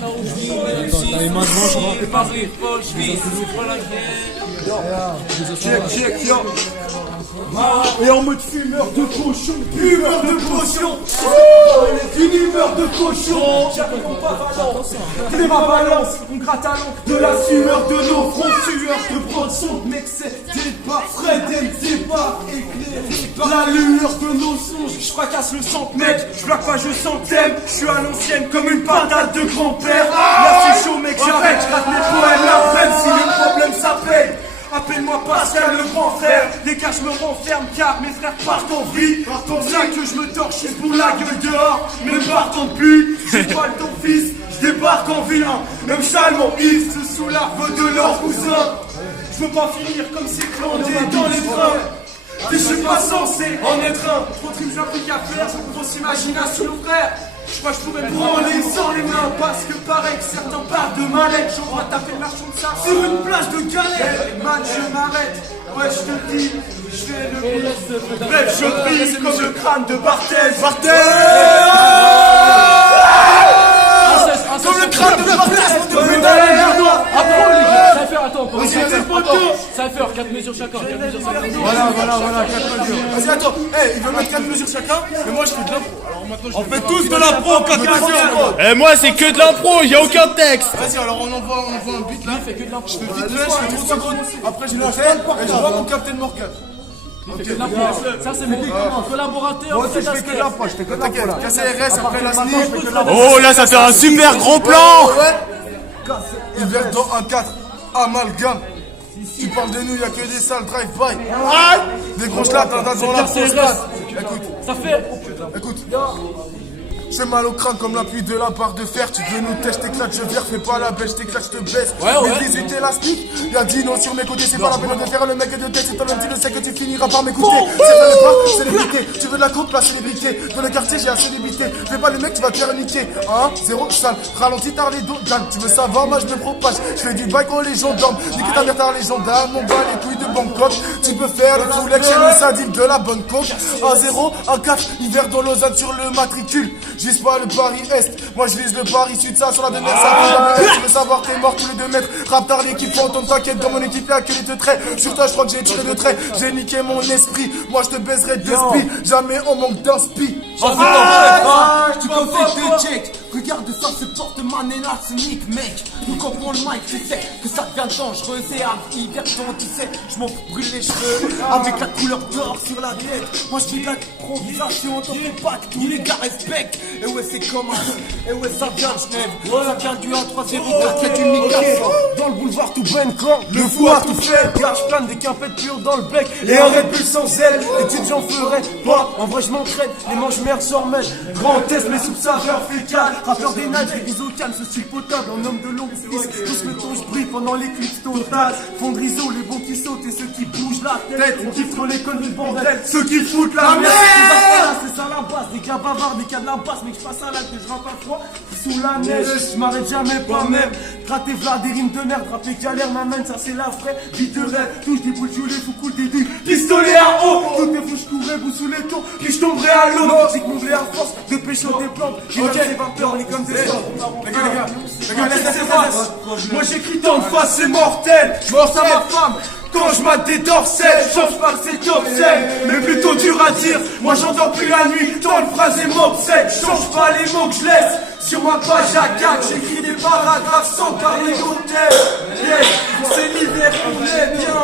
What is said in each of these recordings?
t'as les mains devant, je crois. Check, yo. Et en mode fumeur de cochon, fumeur de potion, une humeur de cochon. J'arrive pas valant, clé ma balance, on gratte à l'encre de la sueur de nos fronts, sueur de prendre son mec, c'était pas Fred MC pas éclairé par la lueur de nos songes. Je fracasse le centimètre, je blague pas, je s'entème, je suis à l'ancienne comme une patate de grand-père. Là c'est chaud mec, j'arrête, je rate mes poèmes, l'après-midi si le problème s'appelle. Appelle-moi Pascal le grand frère. Les gars je me renferme car mes frères partent en vie. Comme ça que je me torche pour la gueule dehors. Mais partant de pluie, j'ai pas le ton fils. Je débarque en vilain. Même Chalmont Yves se sous l'arbre de leur cousin. Je veux pas finir comme ces clandés dans les trains. Et je suis pas censé en être un. Trop de crimes j'applique à faire, grosse imagination frère. Je crois que je pourrais branler sans les mains. Parce que pareil que certains parlent de mallette. J'envoie taper le marchand de ça sur une plage de galère. Man je m'arrête, ouais je te dis. Je fais le bruit. Bref je brille comme le crâne de Barthez. Comme le crâne de Barthez. Ça va faire 4 mesures chacun. Voilà, 4 mesures. Vas-y, attends, ils veulent mettre 4 mesures chacun, mais moi je fais de l'impro. Alors maintenant, on fait tous de l'impro, 4 mesures. Et moi, c'est que de l'impro, y a aucun texte. Vas-y, alors on envoie un beat là. Je fais vite fait, je fais 30 secondes. Après, j'ai le fait, et je vois mon Captain Morgan. Ça c'est mon collaborateur. Moi aussi je fais que de l'impro, je fais que de l'impro là. KCRS, après la SNIP. Oh là, ça fait un super gros plan. Il vient dans un 4, amalgame. Tu parles de nous, y'a que des salles drive-by. Des grosses lattes dans la prostate. Écoute. J'ai mal au crâne comme la pluie de la barre de fer. Tu veux nous tester, t'éclates, je vire, fais pas la bêche, t'éclates, je te baisse. Les 18 élastiques, y'a Dino sur mes côtés, c'est pas la peine de faire le mec de tête. C'est toi même tu le sais que tu finiras par m'écouter. C'est le pas, célébrité. Tu veux de la coupe, la célébrité. Dans le quartier, j'ai la célébrité. Fais pas le mec, tu vas te faire niquer. Hein, zéro sale, ralentis tard les dos, Dan. Tu veux savoir, moi je me propage. Je fais du bail quand les gens dorment. Nique ta mère, tard les gendarmes, mon bas les couilles de Bangkok. Tu peux faire le foulex chez le sadique de la bonne coke. 1-0, 1-4, hiver dans Lausanne sur le matricule. Juste pas le Paris Est, moi je vise le Paris Sud, ça sur la 2 mètres, ça tu veux savoir t'es mort tous les 2 mètres. Raptar l'équipe fantôme, t'inquiète, dans mon équipe y'a que les 2 traits. Sur toi je crois que j'ai tiré 2 traits, j'ai niqué mon esprit. Moi je te baiserai de spi, jamais on manque d'inspi. Tu peux faire deux checks. Regarde ça, se porte manéla, ce nique mec. Nous comprenons le mic, tu sais que ça devient dangereux. C'est un hiver tu sais, je m'en brûle les cheveux. Avec la couleur d'or sur la tête. Moi je fais de l'improvisation, t'en fais pas que tous les gars respectent. Et ouais c'est comme un, et ouais ça vient de Genève. Ça vient du 1-3-0, t'inquiète une nique. Dans le boulevard tout Bencan, le fou a tout fait. Car je plane des quimpettes pures dans le bec. Et un Red Bull sans zèle, études j'en ferai pas. En vrai je m'entraîne, les manches merde s'en mêlent. Grand test mais sous saveur fécale. Rappeur des nages, des bisous calmes, ce style potable. En homme de longue disque, tous le ton je brille pendant l'éclipse totale. Fondriso, les bons qui sautent et ceux qui bougent la tête. On kiffe trop les conneries de bordel, ceux qui foutent la merde. C'est ça la base, des gars bavards, des gars de la basse. Mais que je passe à l'acte, que je rappe à froid. Sous la neige, je m'arrête jamais pas même. Gratter v'là des rimes de merde, rapper galère m'amène, ça c'est la vraie vie de rêve. Touche des boules, les fous cool des dues. Pistolet à eau, toutes mes fous, je couvrais, vous sous les tours. Puis je tomberai à l'eau. J'ai que mon blé à force de pécho des plantes. J'ai des vapeurs, on est comme des sorts. Les gars, laissez-moi. Moi j'écris tant de fois, c'est mortel. Je pense à ma femme. Quand je mate des dorsales, change pas que c'est obscène, mais plutôt dur à dire. Moi j'endors plus la nuit, tant de phrases et m'obsèdent. Change pas les mots que je laisse sur ma page à 4. J'écris des paragraphes sans parler d'hôtel. Yeah. C'est l'hiver, on est bien.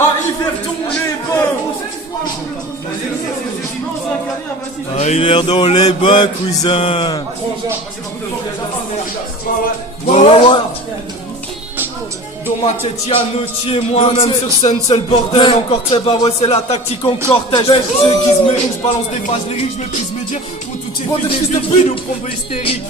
À hiver, on est bon. Ah, il est dans les bas, cousin. Dans ma tête y'a Notier, moi-même sur scène c'est le bordel. Encore très bas, ouais c'est la tactique en cortège. Je guise mes rimes, je balance des phases lyriques, je maîtrise mes dires. Pour toutes ces filles qui nous prouvent hystériques.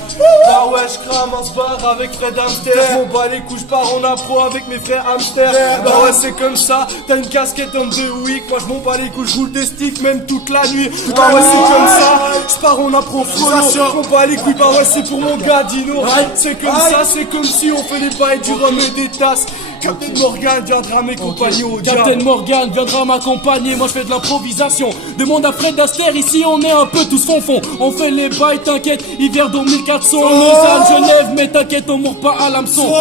Bah ouais je crame un spar avec Fred Hamster. Mon bas les coups, je pars en appro avec mes frères hamsters. Bah ouais c'est comme ça, t'as une casquette on the week. Moi je m'en bats les coups, je roule des sticks même toute la nuit. Bah ouais c'est comme ça, je pars en appro frollo. Je m'en bats les couilles, bah ouais c'est pour mon gars Dino. C'est comme ça, c'est comme si on fait les bails du rhum et des tasses. Captain Morgan viendra m'accompagner au diable. Captain Morgan viendra m'accompagner, moi je fais de l'improvisation. Demande à Fred Astaire, ici on est un peu tous fond. On fait les bails, t'inquiète, hiver 2400, Lausanne, Genève, mais t'inquiète, on mourra pas à l'hameçon.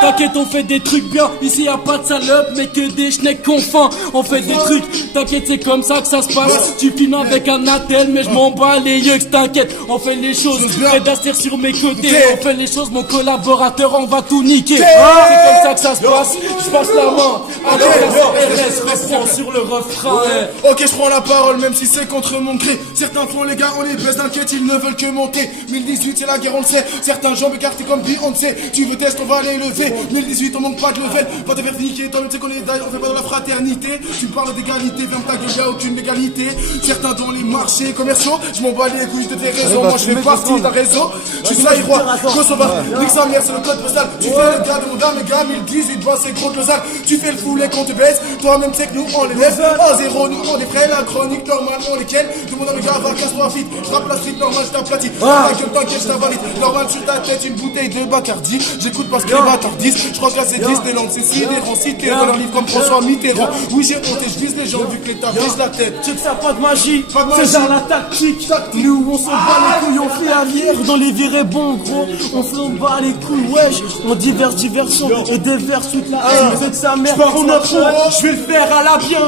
T'inquiète, on fait des trucs bien, ici y a pas de salope, mais que des schnecks confins. On fait des trucs, t'inquiète, c'est comme ça que ça se passe. Tu finis avec un attel, mais je m'en bats les yeux, t'inquiète, on fait les choses. Fred Astaire sur mes côtés, on fait les choses, mon collaborateur, on va tout niquer. C'est comme ça que ça se passe, je passe la main. Alors RS reprend sur le refrain. Ok, je prends la parole, même si c'est contre mon gré. Certains font les gars, on les baisse, t'inquiète, ils ne veulent que monter. 1018, c'est la guerre, on le sait. Certains jambes écartées comme Beyoncé. Tu veux test, on va les lever. 1018, on manque pas de level. Pas de faire niquer, toi, tu sais qu'on est d'ailleurs, on fait pas de la fraternité. Tu parles d'égalité, ferme ta gueule, y'a aucune légalité. Certains dans les marchés commerciaux, je m'en bats les couilles de tes réseaux. Moi, je fais partie d'un réseau. Je suis Saïrois, Kosovar, nique sa mère, c'est le code postal. Tu fais le gars de mon dame, les gars, 1018, bah, c'est gros de Lausanne. Tu fais le foulet qu'on te baisse. Toi-même, c'est que nous, on les laisse. En zéro, nous, on les freine. La chronique normale, on les ken. Tout le monde dans le gars, va casse-toi vite. Je rappe la street normale, je t'aplatis. Ta gueule, t'inquiète, je t'invalide. Normal sur ta tête, une bouteille de Bacardi. J'écoute parce que les bâtards disent. Je crois que là, c'est Disneyland, c'est sidérant. Cité dans leur livre comme François Mitterrand. Oui, j'ai honte et je vise les gens vu que l'État baisse la tête. Tu sais que ça pas de magie, Pas de c'est magie. genre la tactique. Nous on s'en bat les couilles, on fait arrière dans les virées bons gros. On s'en bat les couilles, wesh. On diverse diversion et déverse toute la haine. C'est de sa mère, on a trop. Je vais le faire à la bien.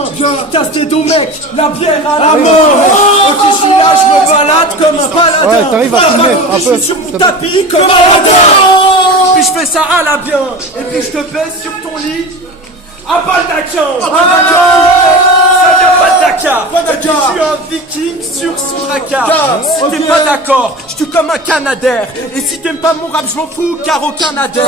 Casse tes dos mec, la bière à la mort. Ok, je suis là, je me balade comme un paladin. Ouais, t'arrives à filmer un Je peu. suis sur mon tapis comme un paladin. Puis je fais ça à la bien. Et puis je te baisse sur ton lit. À baldaquin. Ça vient pas de Dakar. Et puis je suis un viking sur son dracard. Si t'es pas d'accord, je tue comme un canadair. Et si t'aimes pas mon rap, je m'en fous car aucun adhère.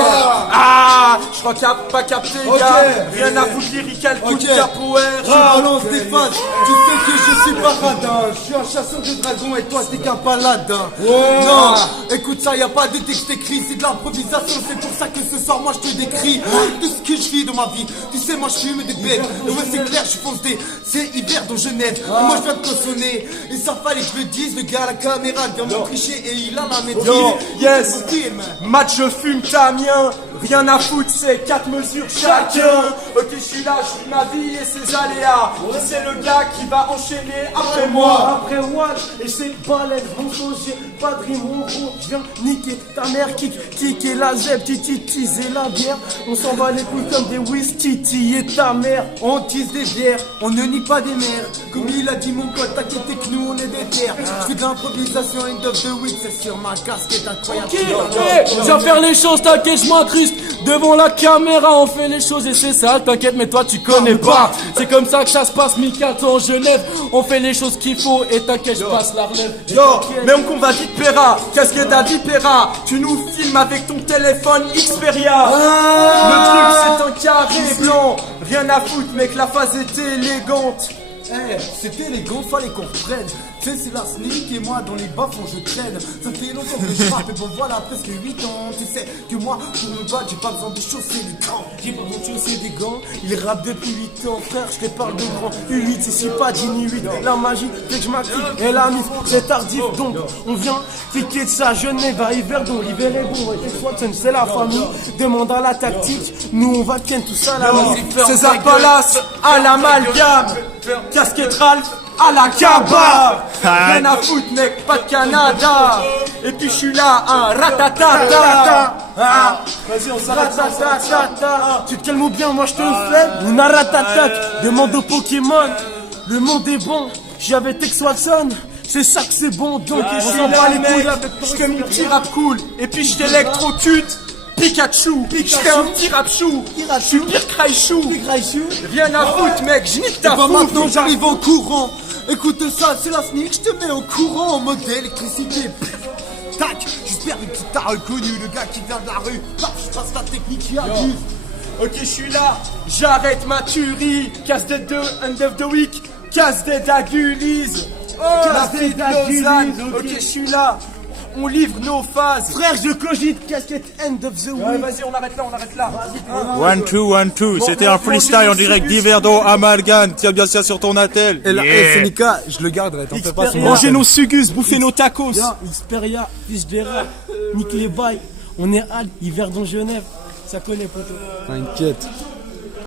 Ah, je crois qu'il y a pas capté gars. Rien à foutre lyrical, coup de capoeira. Je balance des phases, tu sais que je suis pas radin. Je suis un chasseur de dragons et toi t'es qu'un paladin. Non, écoute ça, y a pas de texte écrit, c'est de l'improvisation. C'est pour ça que ce soir moi je te décris tout ce que je vis dans ma vie. Tu sais moi je fume des bêtes, et ouais c'est clair, je fonce des. C'est hiver dans Genève, et moi je viens de consonner. Et ça fallait que je le dise, le gars à la caméra vient me tricher et il a la maîtrise. Yes, match je fume ta mien. Rien à foutre, c'est 4 mesures chacun. Ok, je suis là, je vis ma vie et ses aléas. Et c'est le gars qui va enchaîner après moi. Après Watt, et c'est balèze, mon j'ai pas de rime, mon gros, je viens niquer ta mère, kicker la zèbre, titiser la bière. On s'en bat les couilles comme des whisky, et ta mère. On tisse des bières, on ne nie pas des mères. Comme il a dit mon pote, t'inquiète que nous on est des terres. Je fais de l'improvisation end of the week, c'est sur ma casquette incroyable. Je viens faire les choses, t'inquiète, je m'incruste. Devant la caméra, on fait les choses et c'est ça, t'inquiète, mais toi tu connais pas. C'est comme ça que ça se passe, 1400 en Genève. On fait les choses qu'il faut et t'inquiète, je passe la relève. Yo, même qu'on va vite Péra. Qu'est-ce que t'as dit Péra? Tu nous filmes avec ton téléphone Xperia. Le truc c'est un carré blanc. Rien à foutre mec, la phase était élégante. C'était élégant, fallait qu'on reprenne. Tu sais, c'est la sneak et moi dans les bas-fonds je traîne. Ça fait longtemps que je rappe et bon voilà, presque 8 ans. Tu sais que moi, pour me battre, j'ai pas besoin de chausser des gants. J'ai pas besoin de chausser des gants, il rappe depuis 8 ans, frère, je te parle de grand. U8, c'est si pas Dini 8, la magie fait que je m'active. Et la mise, c'est tardif, donc on vient piquer de sa Genève à Yverdon. L'hiver est bon, et Watson, c'est la famille. Demande à la tactique, nous on va ken tout ça la musique. César Palace à l'amalgame. Casquette Ralph à la Kaba. Rien à foutre mec, pas de Canada. Et puis je suis là, un ratatata. Vas-y, on s'arrête. Ratatata. Tu te calmes bien, moi je te le fais. On a ratatac. Demande au Pokémon. Le monde est bon. J'avais Tex Watson. C'est ça que c'est bon. Donc, On on s'en s'en bat bat les les couilles. couilles. Je fais mon petit rap cool. Et puis je t'électrocute. Pikachu, je fais un petit rap chou. Je suis pire que Raichu. Rien à foutre mec, je nique ta Et bah foutre. maintenant j'arrive en courant. Écoute ça, c'est la sneak, je te mets au courant en mode électricité. Tac, j'espère que tu t'as reconnu le gars qui vient de la rue. Paf, je passe la technique qui abuse. Ok, je suis là, j'arrête ma tuerie. Casse-tête de End of the Week, casse-tête d'Agulise. La fille de Lausanne. Ok, je suis là, on livre nos phases. Frère, je cogite casquette end of the Ouais, week. vas-y, on arrête là, on arrête là. 1, 2, 1, 2. C'était un freestyle en direct d'Yverdon, Amalgame. Tiens bien ça sur ton attel. Et là, Yeah. Senica, je le garderai, t'en fais pas. Xperia. Mangez nos sugus, bouffez nos tacos. Xperia, fils des rats, nique les bails. On est Al, Yverdon Genève. Ça connaît, poteau. T'inquiète.